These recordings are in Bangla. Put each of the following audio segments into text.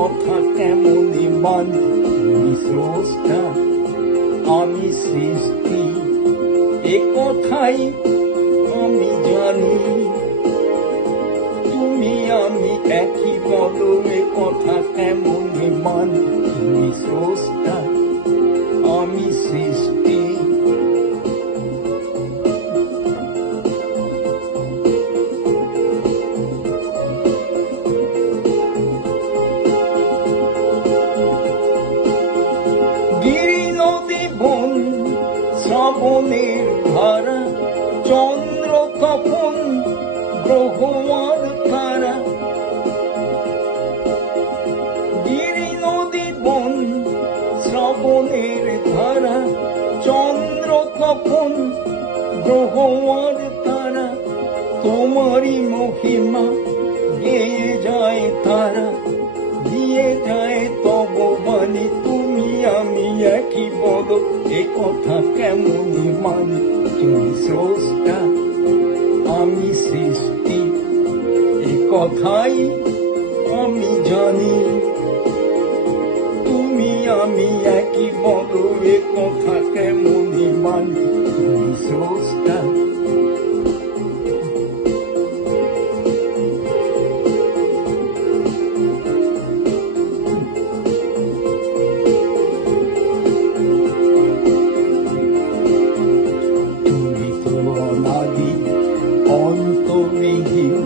কথা কেমনে মানি, তুমি স্রষ্টা আমি সৃষ্টি, এ কথাই আমি জানি। তুমি আমি একই বলো, এ কথা কেমনে মানি, তুমি স্রষ্টা আমি সৃষ্টি। গিরি নদী বন শ্রাবণের ধারা, চন্দ্র তপন গ্রহ আর তারা। গিরি নদী বন শ্রাবণের ধারা, চন্দ্র তপন গ্রহ আর তারা। তোমারই মহিমা গেয়ে যায় তারা, দিয়ে যায় তব বাণী। তুমি আমি একই বলো, এ কথা কেমনে মানি, তুমি স্রষ্টা আমি সৃষ্টি, এ কথাই আমি জানি। তুমি আমি একই বলো, এ কথা কেমনে মানি, তুমি স্রষ্টা। অন্তবিহীন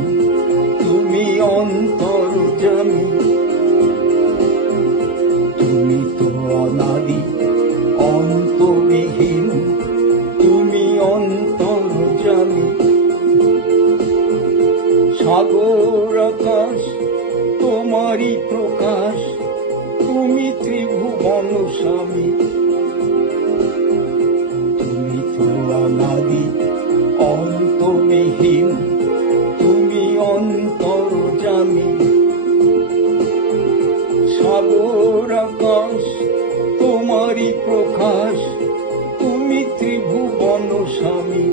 তুমি অন্তর্যামী, তুমি তো অনাদি অন্তবিহীন তুমি অন্তর্যামী। সাগর আকাশ তোমারই প্রকাশ, তুমি ত্রিভুবন স্বামী। তুমি তো অনাদি অন্তবিহীন তুমি অন্তর্যামী। সাগর আকাশ তোমারই প্রকাশ, তুমি ত্রিভুবন স্বামী।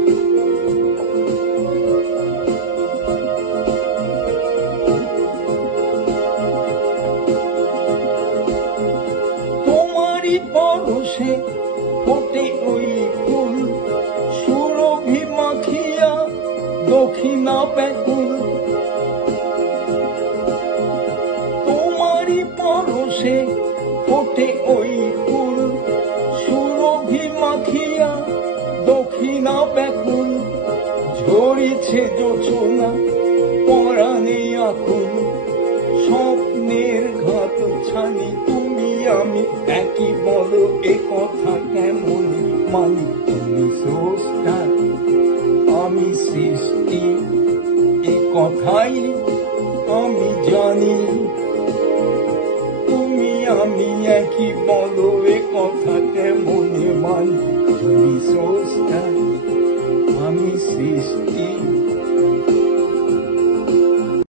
তোমারই পরশে ফোটে ওই ফুল, সুরভি মাখিয়া দক্ষিণা ব্যাকুল। তোমারই পরশে ফোটে ওই ফুল, সুরভি মাখিয়া দক্ষিণা ব্যাকুল। ঝরেছে জোছনা পরাণে আকুল, স্বপ্নের ঘাত ছানি। তুমি আমি একই বলো, এ কথা কেমন মানি, তুমি স্রষ্টা আমি সৃষ্টি, এ কথাই আমি জানি। তুমি আমি একই বলো, এ কথা কেমনে মানি, তুমি স্রষ্টা আমি সৃষ্টি।